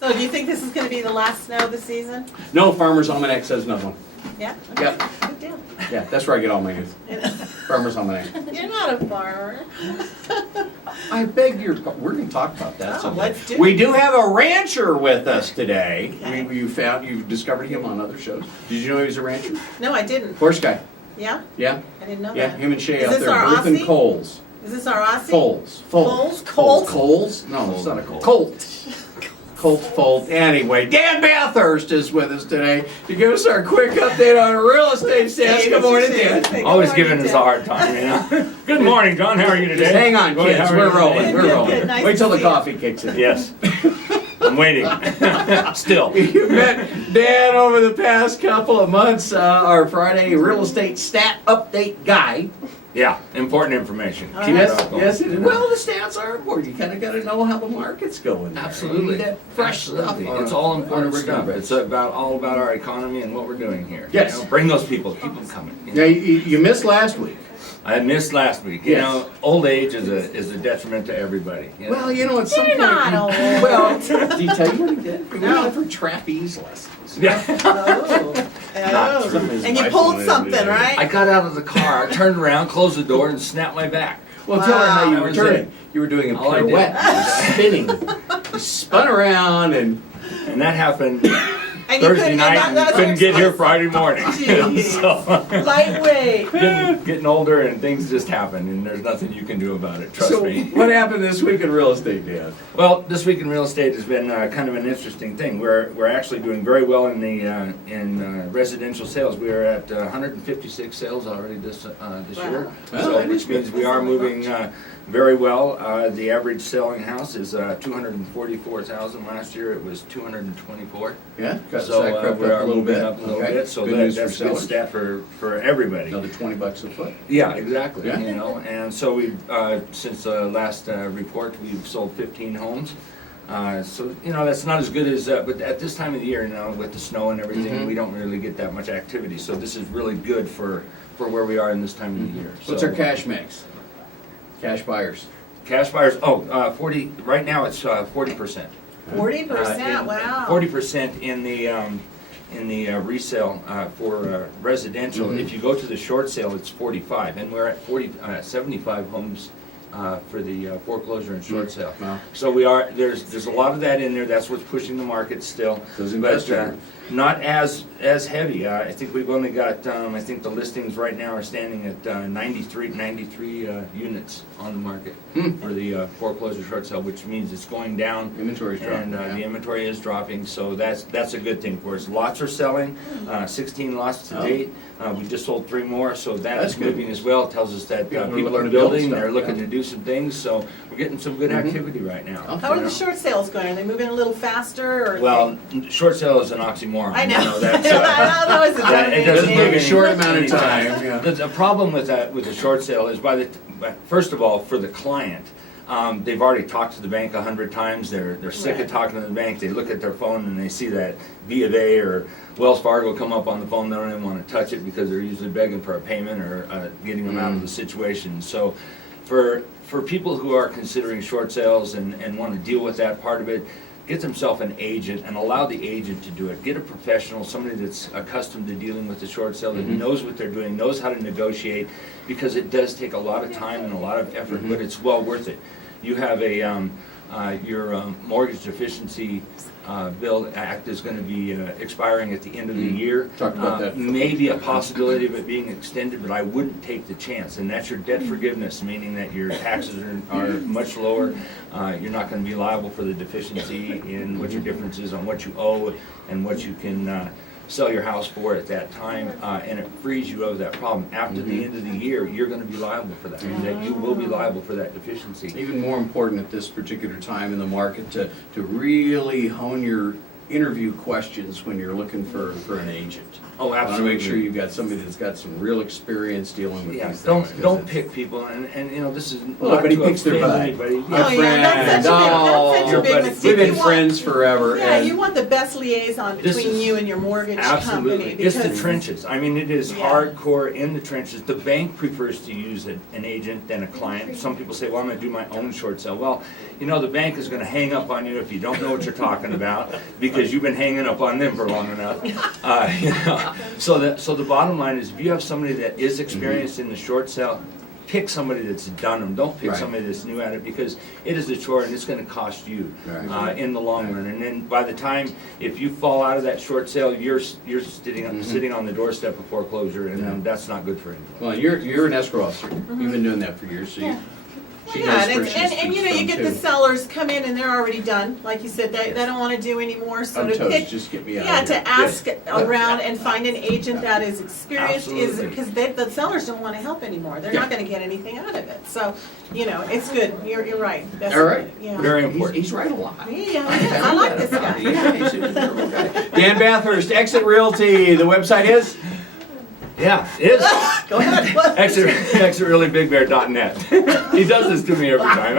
So do you think this is gonna be the last snow this season? No, Farmer's Almanac says another one. Yeah? Yep. Good deal. Yeah, that's where I get all my news. Farmer's Almanac. You're not a farmer. I beg your, we're gonna talk about that Oh, someday. let's do We it. do have a rancher with us today. Okay. You discovered him on other shows. Did you know he was a rancher? No, I didn't. Horse guy. Yeah? Yeah, I didn't know yeah, that. him and Shay Is out this there. our Ruth and Aussie? Coles. Is this our Aussie? Foals. Foals? Coles? Coles? No, it's not a Colt. Colt Fold. Anyway, Dan Bathurst is with us today to give us our quick update on real estate stats. Good morning, Dan. Hey, good Always morning, giving us Dan. a hard time, you know. Good morning, John. How are you today? Just hang on, Good, kids. how are We're you rolling. today? We're Good, rolling. good. Nice Wait till to the see you. coffee kicks in. Yes. I'm waiting. Still. You met Dan over the past couple of months, our Friday real estate stat update guy. Yeah, important information. All Keep right. it Yes, up going. yes. Well, the stats are important. You kind of got to know how the market's going. there. Absolutely. You need that fresh Absolutely. stuff. It's all on a important regular stuff. basis. It's all about our economy and what we're doing here. Yes. You know, bring those people. Keep them coming. You Now, know. you missed last week. I missed last week. You Yes. know, old age is a detriment to everybody. You know? Well, you know, at some You're point. not old. Well, did he tell you what he did? We went for trapeze lessons. Yeah. Oh. Not Oh. true. And you pulled something, right? I got out of the car, turned around, closed the door, and snapped my back. Well, tell her how Wow. you That were was turning. it. You were doing a All I did. pirouette. You were spinning. You spun around and And that happened And you Thursday couldn't- night and and that's couldn't get here expensive. Friday morning. Jeez. So, Lightweight. getting older and things just happen and there's nothing you can do about it, trust so me. what happened this week in real estate, Dan? Well, this week in real estate has been kind of an interesting thing. We're actually doing very well in the residential sales. We are at 156 sales already this year, Well, so that is which means good. we are moving very well. The average selling house is 244,000. Last year it was 224. Yeah, got So that crept we up are a little moving bit. up a little Okay. bit. So Good news for that's a good sellers. stat for everybody. Another $20 a foot. Yeah, exactly. Yeah. You know, and so we've since the last report, we've sold 15 homes. So you know that's not as good as, but at this time of the year, you know, with the snow and everything, Mhm. we don't really get that much activity. So this is really good for where we are in this time of the year. What's So, our cash mix? Cash buyers. cash buyers? 40. Right now it's 40%. 40%, wow. 40% in the resale for residential. Mhm. If you go to the short sale, it's 45, and we're at 75 homes for the foreclosure and short sale. Wow. So there's a lot of that in there. That's what's pushing the market still. Those But investors. not as heavy. I think we've only got, I think the listings right now are standing at 93 units on the market for the foreclosure short sale, which means it's going down. Inventory's dropping. And yeah. the inventory is dropping, so that's a good thing for us. Lots are selling, 16 lots to Oh. date. We just sold 3 more, so That's that's good. moving as well. It tells us that People are people looking are to build building, stuff, they're looking yeah. to do some things, so we're getting some good Mhm. activity right now. Oh. How are you the know. short sales going? Are they moving a little faster or? Well, short sale is an oxymoron. I know. You know, that's, I know it's a that- it doesn't dumb move Take a any- short amount of anytime. time. Yeah. The problem with that, with the short sale is first of all, for the client, they've already talked to the bank 100 times, they're sick Right. of talking to the bank, they look at their phone and they see that B of A or Wells Fargo come up on the phone, they don't even want to touch it because they're usually begging for a payment or getting them out of the situation. So for people who are considering short sales and want to deal with that part of it, get themselves an agent and allow the agent to do it. Get a professional, somebody that's accustomed to dealing with the short sale, that knows what they're doing, knows how to negotiate, because it does take a lot of time and a lot of effort, but it's well worth it. You have your mortgage deficiency bill act is going to be expiring at the end of the year. Talked about that. Maybe a possibility of it being extended, but I wouldn't take the chance. And that's your debt forgiveness, meaning that your taxes are much lower. You're not going to be liable for the deficiency in what your difference is on what you owe and what you can sell your house for at that time, and it frees you of that problem. After the end of the year, you're going to be liable for that. That you will be liable for that deficiency. Even more important at this particular time in the market to really hone your interview questions when you're looking for an agent. Oh, I want to absolutely. make sure you've got somebody that's got some real experience dealing with Yeah, these things. 'cause don't it's- pick people, and you know, this is Well, not nobody to picks their offend bud. anybody. My Oh, yeah, that's friend, such a big- oh, that's such a big but mistake. we've been You want- friends forever. Yeah, and you want the best liaison This between is- you and your mortgage Absolutely, company. it's the because- trenches. I mean, it is Yeah. hardcore in the trenches. The bank prefers to use an agent than a client. Some people say, well, I'm gonna do my own short sale. Well, you know, the bank is gonna hang up on you if you don't know what you're talking about, because you've been hanging up on them for long enough. You know, so the bottom line is, if you have somebody that is experienced in the short sale, pick somebody that's done them. Don't pick Right. somebody that's new at it, because it is a chore and it's gonna cost you Right. in the long run. And then by the time, if you fall out of that short sale, you're sitting on the doorstep of foreclosure, and then that's not good for anyone. Well, you're an escrow officer. You've been doing that for years, so you. She Yeah, knows and, where and, she and, speaks you know, you from, get too. the sellers come in and they're already done, like you said, they don't wanna do anymore, so I'm to toast, pick. just get me out Yeah, of here. to ask around and find an agent that is experienced is, Absolutely. because the sellers don't wanna help anymore, they're not Yeah. gonna get anything out of it, so, you know, it's good, you're right. That's All right. good, Yeah. Very He's, important. he's right a lot. Yeah, I like this guy. Yeah, he's a terrible guy. Dan Bathurst, Exit Realty. The website is? Yeah, it is. Go ahead. ExitReallyBigBear.net. He does this to me every time.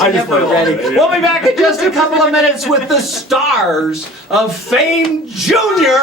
I just put it all ready. in it. We'll be back in just a couple of minutes with the stars of Fame Junior.